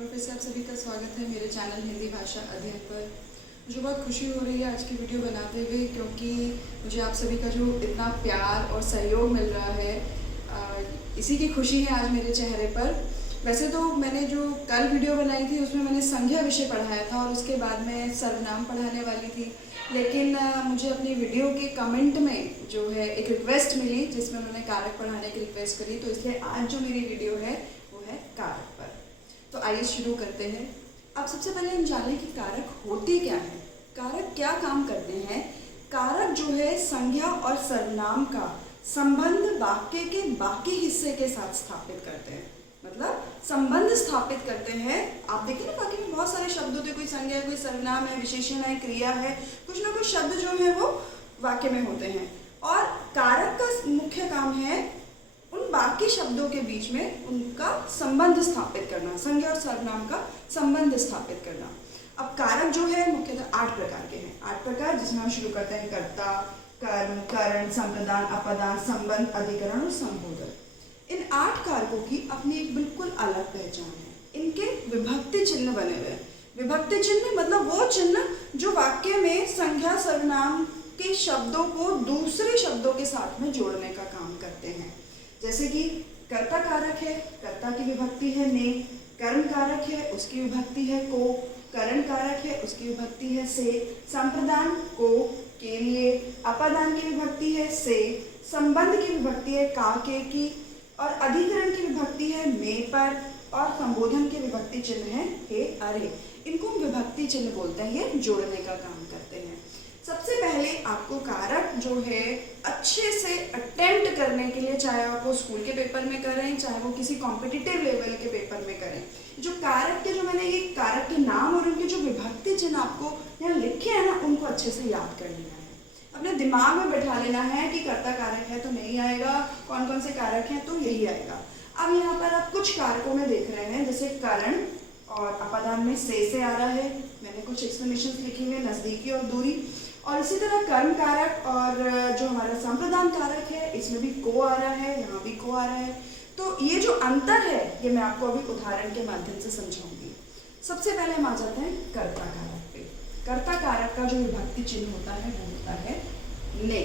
बार फिर से आप सभी का स्वागत है मेरे चैनल हिंदी भाषा अध्ययन पर। मुझे बहुत खुशी हो रही है आज की वीडियो बनाते हुए, क्योंकि मुझे आप सभी का जो इतना प्यार और सहयोग मिल रहा है, इसी की खुशी है आज मेरे चेहरे पर। वैसे तो मैंने जो कल वीडियो बनाई थी उसमें मैंने संज्ञा विषय पढ़ाया था और उसके बाद मैं सर्वनाम पढ़ाने वाली थी, लेकिन मुझे अपनी वीडियो के कमेंट में जो है एक रिक्वेस्ट मिली जिसमें उन्होंने कारक पढ़ाने की रिक्वेस्ट करी, तो इसलिए आज जो मेरी वीडियो है वो है कारक पर। तो आइए शुरू करते हैं। अब सबसे पहले हम जानें कि कारक होती क्या है, कारक क्या काम करते हैं। कारक जो है संज्ञा और सर्वनाम का संबंध वाक्य के बाकी हिस्से के साथ स्थापित करते हैं, मतलब संबंध स्थापित करते हैं। आप देखिए ना, वाक्य में बहुत सारे शब्द होते हैं, कोई संज्ञा है, कोई सर्वनाम है, विशेषण है, क्रिया है, कुछ ना कुछ शब्द जो है वो वाक्य में होते हैं। और कारक का मुख्य काम है उन बाकी शब्दों के बीच में उनका संबंध स्थापित करना, संज्ञा और सर्वनाम का संबंध स्थापित करना। अब कारक जो है मुख्यतः 8 प्रकार के हैं। 8 प्रकार, जिसमें हम शुरू करते हैं कर्ता, कर्म, करण, संप्रदान, अपदान, संबंध, अधिकरण और संबोधन। इन 8 कारकों की अपनी एक बिल्कुल अलग पहचान है। इनके विभक्ति चिन्ह बने हुए हैं। विभक्ति चिन्ह मतलब वो चिन्ह जो वाक्य में संज्ञा सर्वनाम के शब्दों को दूसरे शब्दों के साथ में जोड़ने का काम करते हैं। जैसे कि कर्ता कारक है, कर्ता की विभक्ति है ने, कर्म कारक है, उसकी विभक्ति है को, करण कारक है, उसकी विभक्ति है से, संप्रदान को, के लिए, अपादान की विभक्ति है से, संबंध की विभक्ति है का, के की, और अधिकरण की विभक्ति है में पर, और संबोधन के विभक्ति चिन्ह है हे, अरे। इनको विभक्ति चिन्ह बोलते हैं, ये जोड़ने का काम करते हैं। सबसे पहले आपको कारक जो है अच्छे से अटेम्प्ट करने के लिए, चाहे आप वो स्कूल के पेपर में करें, चाहे वो किसी कॉम्पिटिटिव लेवल के पेपर में करें, जो कारक के जो मैंने ये कारक के नाम और उनके जो विभक्ति चिन्ह आपको यहाँ लिखे हैं ना, उनको अच्छे से याद कर लेना है। अपने दिमाग में बैठा लेना है कि कर्ता कारक है तो नहीं आएगा, कौन कौन से कारक हैं तो यही आएगा। अब यहाँ पर आप कुछ कारकों में देख रहे हैं, जैसे करण और अपादान में से आ रहा है। मैंने कुछ एक्सप्लेनेशन लिखी हुई है, नजदीकी और दूरी। और इसी तरह कर्म कारक और जो हमारा संप्रदान कारक है, इसमें भी को आ रहा है, यहाँ भी को आ रहा है। तो ये जो अंतर है ये मैं आपको अभी उदाहरण के माध्यम से समझाऊंगी। सबसे पहले हम आ जाते हैं कर्ता कारक पे। कर्ता कारक का जो विभक्ति चिन्ह होता है वो होता है ने।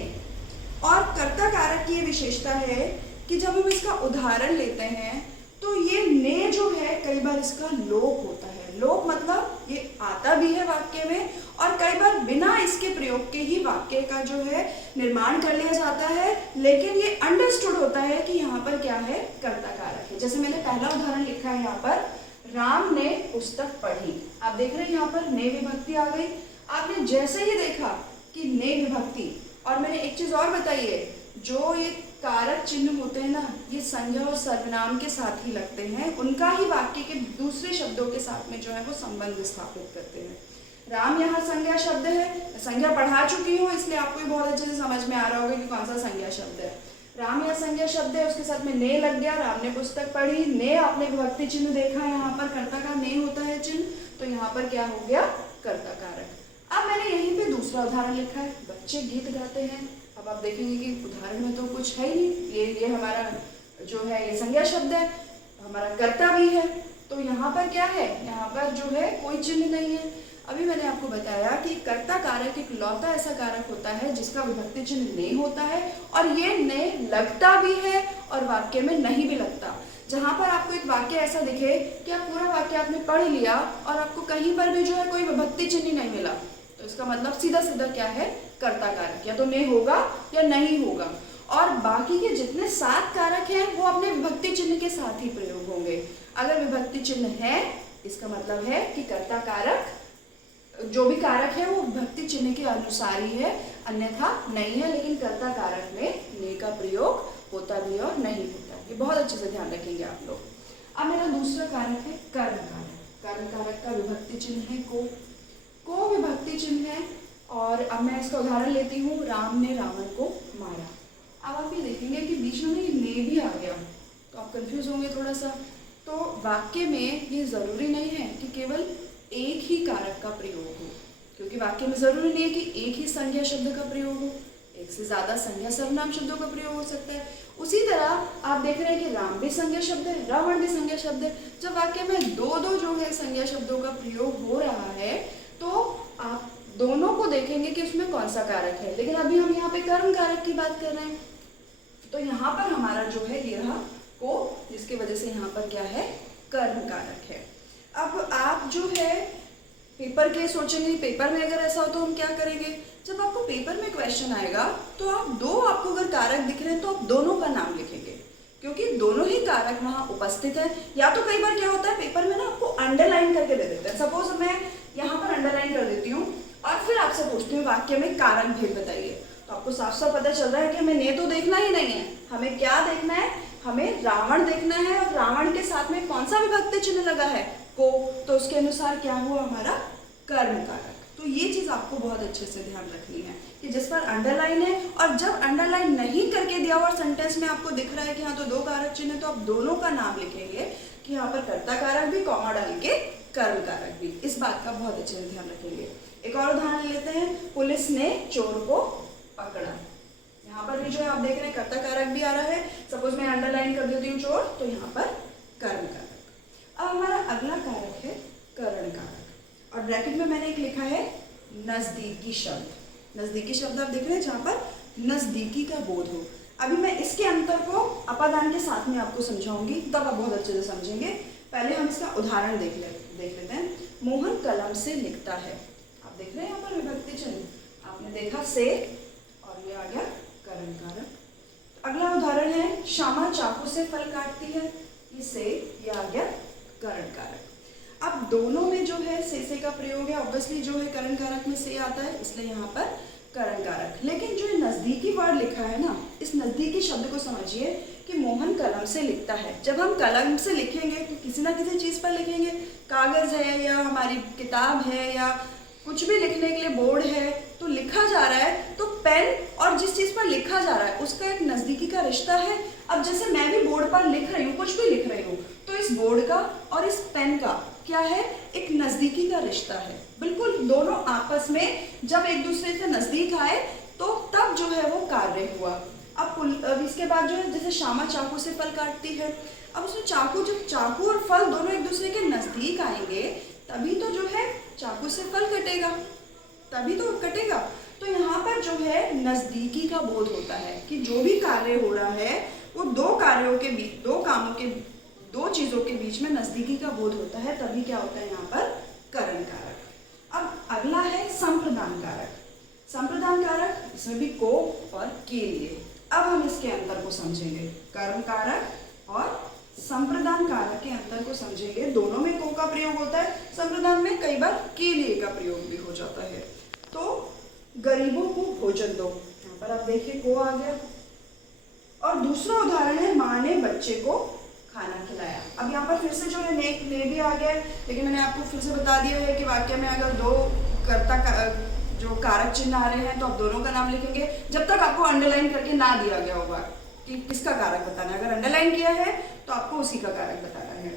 और कर्ता कारक की ये विशेषता है कि जब हम इसका उदाहरण लेते हैं तो ये ने जो है कई बार इसका लोप होता है। लोप मतलब ये आता भी है वाक्य में और कई बार बिना इसके प्रयोग के ही वाक्य का जो है निर्माण कर लिया जाता है, लेकिन ये अंडरस्टूड होता है कि यहाँ पर क्या है, कर्ता कारक है। जैसे मैंने पहला उदाहरण लिखा है यहाँ पर, राम ने पुस्तक पढ़ी। आप देख रहे हैं यहाँ पर ने विभक्ति आ गई। आपने जैसे ही देखा कि ने विभक्ति, और मैंने एक चीज और बताई है, जो ये कारक चिन्ह होते हैं ना, ये संज्ञा और सर्वनाम के साथ ही लगते हैं, उनका ही वाक्य के दूसरे शब्दों के साथ में जो है वो संबंध स्थापित करते हैं। राम यहाँ संज्ञा शब्द है, संज्ञा पढ़ा चुकी हूँ इसलिए आपको भी बहुत अच्छे से समझ में आ रहा होगा कि कौन सा संज्ञा शब्द है। राम यहाँ संज्ञा शब्द है, उसके साथ में ने लग गया, राम ने पुस्तक पढ़ी। ने आपने विभक्ति चिन्ह देखा, यहाँ पर कर्ता का ने होता है चिन्ह, तो यहाँ पर क्या हो गया, कर्ता कारक। अब मैंने यहीं पे दूसरा उदाहरण लिखा है, बच्चे गीत गाते हैं। अब आप देखेंगे कि उदाहरण में तो कुछ है ही नहीं, ये हमारा जो है ये संज्ञा शब्द है, हमारा कर्ता भी है, तो यहाँ पर क्या है, यहाँ पर जो है कोई चिन्ह नहीं है। अभी मैंने आपको बताया कि कर्ता कारक एक लौता ऐसा कारक होता है जिसका विभक्ति चिन्ह ने होता है, और ये ने लगता भी है और वाक्य में नहीं भी लगता। जहाँ पर आपको एक वाक्य ऐसा दिखे कि आप पूरा वाक्य आपने पढ़ लिया और आपको कहीं पर भी जो है कोई विभक्ति चिन्ह नहीं मिला, तो इसका मतलब सीधा सीधा क्या है, कर्ता कारक, या तो ने होगा या नहीं होगा। और बाकी के जितने 7 कारक हैं वो अपने विभक्ति चिन्ह के साथ ही प्रयोग होंगे। अगर विभक्ति चिन्ह है इसका मतलब है कि कर्ता कारक, जो भी कारक है वो विभक्ति चिन्ह के अनुसार ही है, अन्यथा नहीं है। लेकिन कर्ता कारक में ने का प्रयोग होता भी और नहीं होता, ये बहुत अच्छे से ध्यान रखेंगे आप लोग। अब मेरा दूसरा कारक है कर्म कारक। कर्म कारक का विभक्ति चिन्ह है को विभक्ति चिन्ह है। और अब मैं इसका उदाहरण लेती हूँ, राम ने रावण को मारा। अब आप ये देखेंगे कि बीच में ये ने भी आ गया, तो आप कंफ्यूज होंगे थोड़ा सा। तो वाक्य में ये जरूरी नहीं है कि केवल एक ही कारक का प्रयोग हो, क्योंकि वाक्य में जरूरी नहीं है कि एक ही संज्ञा शब्द का प्रयोग हो। एक से ज़्यादा संज्ञा सर्वनाम शब्दों का प्रयोग हो सकता है। उसी तरह आप देख रहे हैं कि राम भी संज्ञा शब्द है, रावण भी संज्ञा शब्द है। जब वाक्य में दो दो जो है संज्ञा शब्दों का प्रयोग हो रहा है तो आप दोनों को देखेंगे कि उसमें कौन सा कारक है। लेकिन अभी हम यहाँ पे कर्म कारक की बात कर रहे हैं, तो यहाँ पर हमारा जो है ये रहा को, जिसकी वजह से यहाँ पर क्या है, कर्म कारक है। अब आप जो है पेपर के सोचेंगे, पेपर में अगर ऐसा हो तो हम क्या करेंगे, जब आपको पेपर में क्वेश्चन आएगा तो आप दो, आपको अगर कारक दिख रहे हैं तो आप दोनों का नाम लिखेंगे, क्योंकि दोनों ही कारक वहाँ उपस्थित है। या तो कई बार क्या होता है पेपर में ना आपको अंडरलाइन करके दे देते हैं। सपोज मैं यहाँ पर अंडरलाइन कर देती हूँ और फिर आपसे पूछती हूँ वाक्य में कारक भेद बताइए, तो आपको साफ साफ पता चल रहा है कि हमें ने तो देखना ही नहीं है, हमें क्या देखना है, हमें रावण देखना है। और रावण के साथ में कौन सा विभक्ति चिन्ह लगा है, को, तो उसके अनुसार क्या हुआ हमारा कर्म कारक। तो ये चीज आपको बहुत अच्छे से ध्यान रखनी है कि जिस पर अंडरलाइन है, और जब अंडरलाइन नहीं करके दिया हुआ सेंटेंस में आपको दिख रहा है कि हाँ तो दो कारक चिन्ह है, तो आप दोनों का नाम लिखेंगे कि यहाँ पर कर्ता कारक भी, कॉमा डाल के कर्म कारक भी। इस बात का बहुत अच्छे से ध्यान रखेंगे। एक और उदाहरण लेते हैं, पुलिस ने चोर को पकड़ा। यहाँ पर भी जो है आप देख रहे हैं कर्ता कारक भी आ रहा है। सपोज मैं अंडरलाइन कर देती हूँ चोर, तो यहाँ पर कर्म कारक। अब हमारा अगला कारक है करण कारक, और ब्रैकेट में मैंने एक लिखा है नजदीकी शब्द। नजदीकी शब्द आप देख रहे हैं जहाँ पर नजदीकी का बोध हो। अभी मैं इसके अंतर को अपादान के साथ में आपको समझाऊंगी, तब आप बहुत अच्छे से समझेंगे। पहले हम इसका उदाहरण देख लेते हैं। मोहन कलम से लिखता है। आप देख रहे हैं यहाँ पर विभक्ति चिन्ह, आपने देखा से, और ये आ गया करण कारक। अगला उदाहरण है श्यामा चाकू से फल काटती है। ये से, ये आ गया करण कारक। अब दोनों में जो है से का प्रयोग है, ऑब्वियसली जो है करण कारक में से आता है, इसलिए यहाँ पर करण कारक। लेकिन जो नजदीकी वर्ड लिखा है ना, इस नजदीकी शब्द को समझिए कि मोहन कलम से लिखता है। जब हम कलम से लिखेंगे तो किसी ना किसी चीज पर लिखेंगे, कागज है या हमारी किताब है या कुछ भी लिखने के लिए बोर्ड है, तो लिखा जा रहा है, तो पेन और जिस चीज पर लिखा जा रहा है उसका एक नजदीकी का रिश्ता है। अब जैसे मैं भी बोर्ड पर लिख रही हूँ, कुछ भी लिख रही हूँ, तो इस बोर्ड का और इस पेन का क्या है, एक नजदीकी का रिश्ता है। बिल्कुल दोनों आपस में जब एक दूसरे से नजदीक आए तो तब जो है वो कार्य हुआ। अब इसके बाद जो है जैसे श्यामा चाकू से फल काटती है। अब उसमें चाकू, जब चाकू और फल दोनों एक दूसरे के नजदीक आएंगे तभी तो जो है चाकू से फल कटेगा, तभी तो कटेगा। तो यहाँ पर जो है नजदीकी का बोध होता है कि जो भी कार्य हो रहा है वो दो कार्यों के बीच, दो कामों के, दो चीजों के बीच में नजदीकी का बोध होता है, तभी क्या होता है यहाँ पर करण कारक। अब अगला है संप्रदान कारक। संप्रदान कारक, इसमें भी को और के लिए। अब हम इसके अंतर को समझेंगे, कर्म कारक और संप्रदान कारक के अंतर को समझेंगे। दोनों में को का प्रयोग होता है, संप्रदान में कई बार के लिए का प्रयोग भी हो जाता है। तो गरीबों को भोजन दो, यहाँ पर आप देखिए को आ गया। और दूसरा उदाहरण है माँ ने बच्चे को खाना खिलाया। अब यहाँ पर फिर से जो है ने भी आ गया, लेकिन मैंने आपको फिर से बता दिया है कि वाक्य में अगर दो कर्ता का जो कारक चिन्ह आ रहे हैं तो आप दोनों का नाम लिखेंगे, जब तक आपको अंडरलाइन करके ना दिया गया होगा कि किसका कारक बताना है। अगर अंडरलाइन किया है तो आपको उसी का कारक बताना है।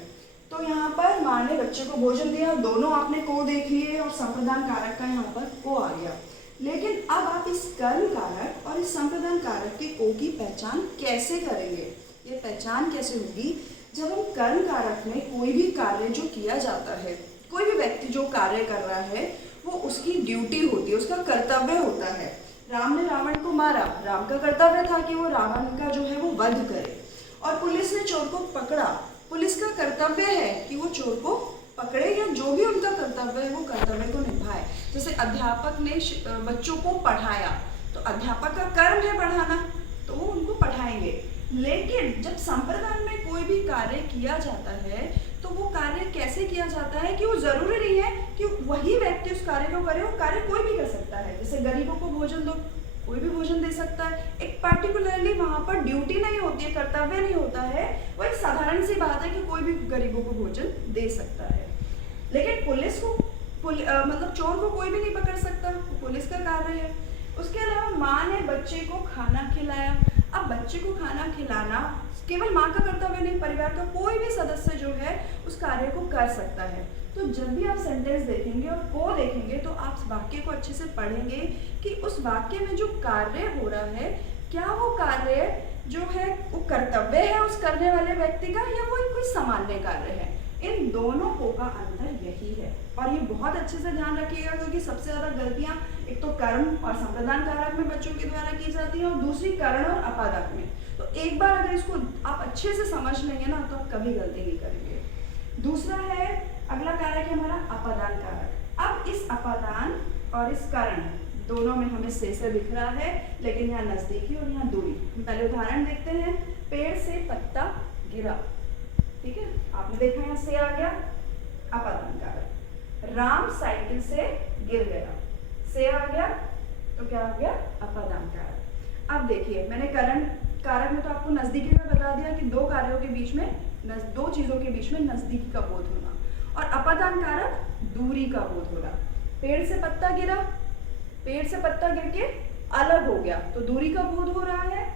तो यहाँ पर माँ ने बच्चे को भोजन दिया, दोनों आपने को देख लिए और संप्रदान कारक का यहाँ पर को आ गया। लेकिन अब आप इस कर्म कारक और इस संप्रदान कारक के को की पहचान कैसे करेंगे? ये पहचान कैसे होगी? जब हम कर्म कारक में कोई भी कार्य जो किया जाता है, कोई भी व्यक्ति जो कार्य कर रहा है वो उसकी ड्यूटी होती है, उसका कर्तव्य होता है। राम ने रावण को मारा, राम का कर्तव्य था कि वो रावण का जो है वो वध करे। और पुलिस ने चोर को पकड़ा, पुलिस का कर्तव्य है कि वो चोर को पकड़े या जो भी उनका कर्तव्य है वो कर्तव्य को निभाए। जैसे अध्यापक ने बच्चों को पढ़ाया, तो अध्यापक का कर्म है पढ़ाना, तो वो उनको पढ़ाएंगे। लेकिन जब संप्रदान में कोई भी कार्य किया जाता है तो वो कार्य कैसे किया जाता है कि वो जरूरी नहीं है कि वही व्यक्ति उस कार्य को करे, वो कार्य कोई भी कर सकता है। जैसे गरीबों को भोजन दो, कोई भी भोजन दे सकता है। एक पार्टिकुलरली वहां पर ड्यूटी नहीं होती है, कर्तव्य नहीं होता है, वो एक साधारण सी बात है कि कोई भी गरीबों को भोजन दे सकता है। लेकिन पुलिस को मतलब चोर को कोई भी नहीं पकड़ सकता, पुलिस का कार्य है। उसके अलावा माँ ने बच्चे को खाना खिलाया। अब बच्चे को खाना खिलाना केवल माँ का कर्तव्य नहीं, परिवार का कोई भी सदस्य जो है उस कार्य को कर सकता है। तो जब भी आप सेंटेंस देखेंगे और को देखेंगे तो आप वाक्य को अच्छे से पढ़ेंगे कि उस वाक्य में जो कार्य हो रहा है, क्या वो कार्य जो है वो कर्तव्य है उस करने वाले व्यक्ति का, या वो कोई सामान्य कार्य है। इन दोनों को का अंतर यही है। और ये बहुत अच्छे से ध्यान रखिएगा, क्योंकि सबसे ज़्यादा गलतियाँ एक तो कर्म और संप्रदान कारक में बच्चों के द्वारा की जाती हैं और दूसरी करण और अपादक में। तो एक बार अगर इसको आप अच्छे से समझ लेंगे ना तो आप कभी गलती नहीं करेंगे। दूसरा है, अगला कारक है हमारा अपादान कारक। अब इस अपादान और इस करण दोनों में हमें से दिख रहा है, लेकिन यहाँ नजदीकी और यहाँ दूरी। पहले उदाहरण देखते हैं। पेड़ से पत्ता गिरा, ठीक है, आपने देखा यहाँ से आ गया अपादान कारक। राम साइकिल से गिर गया, से आ गया तो क्या हो गया, अपादान कारक। अब देखिए, मैंने करण कारक में तो आपको नजदीकी का बता दिया कि दो कार्यों के बीच में, दो चीजों के बीच में नजदीकी का बोध होना, और अपादान कारक दूरी का बोध होना। पेड़ से पत्ता गिरा, पेड़ से पत्ता गिर के अलग हो गया तो दूरी का बोध हो रहा है।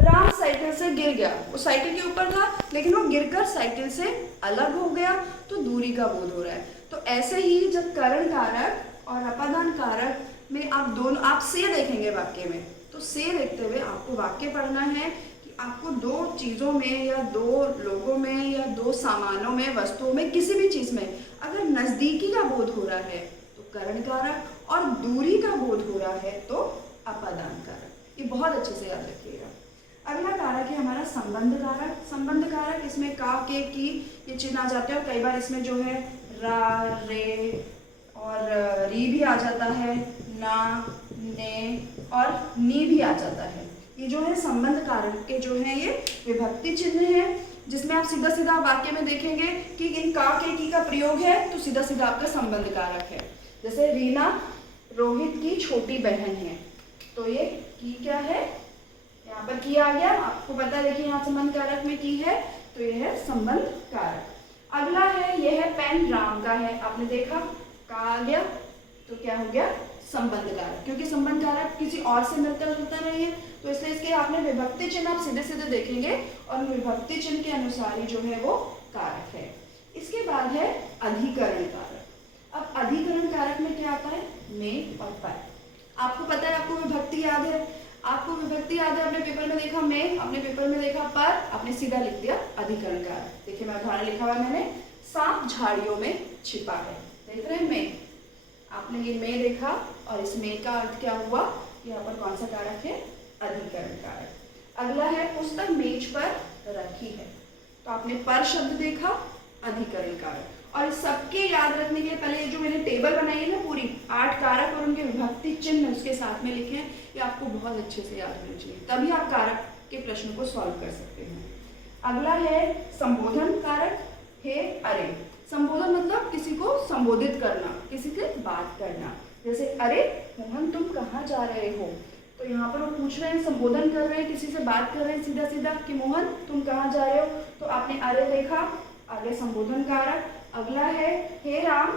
राम साइकिल से गिर गया, वो साइकिल के ऊपर था लेकिन वो गिरकर साइकिल से अलग हो गया तो दूरी का बोध हो रहा है। तो ऐसे ही जब करण कारक और अपादान कारक में आप दोनों, आप से देखेंगे वाक्य में, तो से देखते हुए आपको वाक्य पढ़ना है कि आपको दो चीज़ों में या दो लोगों में या दो सामानों में, वस्तुओं में, किसी भी चीज़ में अगर नज़दीकी का बोध हो रहा है तो करण कारक, और दूरी का बोध हो रहा है तो अपादान कारक। ये बहुत अच्छे से याद रखिएगा। अगला कारक है हमारा संबंध कारक। संबंध कारक, इसमें का, के, की ये चिन्ह आ जाते हैं और कई बार इसमें जो है रा, रे और री भी आ जाता है, ना, ने और नी भी आ जाता है। ये जो है संबंध कारक के जो है ये विभक्ति चिन्ह है, जिसमें आप सीधा सीधा वाक्य में देखेंगे कि इन का, के, की का प्रयोग है तो सीधा सीधा आपका संबंध कारक है। जैसे रीना रोहित की छोटी बहन है, तो ये की क्या है, यहाँ पर की आ गया, आपको पता है, देखिए यहाँ संबंध कारक में की है तो ये है संबंध कारक। अगला है, यह है पेन राम का है, आपने देखा का आ गया तो क्या हो गया, संबंध कारक, क्योंकि संबंध कारक किसी और से मिलता जुलता नहीं है तो इसलिए इसके आपने विभक्ति चिन्ह आप सीधे सीधे देखेंगे और विभक्ति चिन्ह के अनुसार ही जो है वो कारक है। इसके बाद है अधिकरण कारक। अब अधिकरण कारक में क्या आता है, में और पर। आपको पता है, आपको विभक्ति याद है, आपको विभक्ति याद है, आपने पेपर में देखा में, आपने पेपर में देखा पर, आपने सीधा लिख दिया अधिकरण कारक। देखिए मैं उदाहरण लिखा हुआ मैंने, सांप झाड़ियों में छिपा है, देख रहे हैं में, आपने ये में देखा और इस में का अर्थ क्या हुआ, यहाँ पर कौन सा कारक है, अधिकरण कारक। अगला है, पुस्तक मेज पर रखी है, तो आपने पर शब्द देखा, अधिकरण कारक। और इस सबके याद रखने के लिए पहले ये जो मैंने टेबल बनाई है ना पूरी 8 कारक और उनके विभक्ति चिन्ह उसके साथ में लिखे हैं, ये आपको बहुत अच्छे से याद होने चाहिए, तभी आप कारक के प्रश्न को सॉल्व कर सकते हैं। अगला है संबोधन कारक, हे, अरे। संबोधन मतलब किसी को संबोधित करना, किसी से बात करना। जैसे अरे मोहन तुम कहाँ जा रहे हो, तो यहाँ पर वो पूछ रहे हैं, संबोधन कर रहे हैं, किसी से बात कर रहे हैं सीधा सीधा कि मोहन तुम कहाँ जा रहे हो, तो आपने अरे देखा, आगे संबोधन कारक। अगला है, हे राम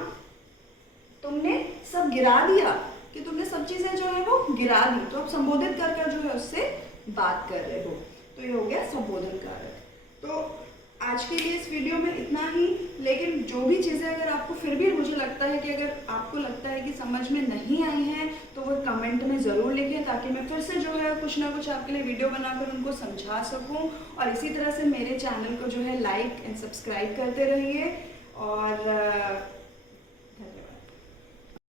तुमने सब गिरा दिया, कि तुमने सब चीजें जो है वो गिरा दी, तो आप संबोधित कर कर जो है उससे बात कर रहे हो, तो ये हो गया संबोधन कारक। तो आज के लिए इस वीडियो में इतना ही, लेकिन जो भी चीज़ें अगर आपको फिर भी मुझे लगता है कि अगर आपको लगता है कि समझ में नहीं आई हैं तो वो कमेंट में ज़रूर लिखें, ताकि मैं फिर से जो है कुछ ना कुछ आपके लिए वीडियो बनाकर उनको समझा सकूं। और इसी तरह से मेरे चैनल को जो है लाइक एंड सब्सक्राइब करते रहिए और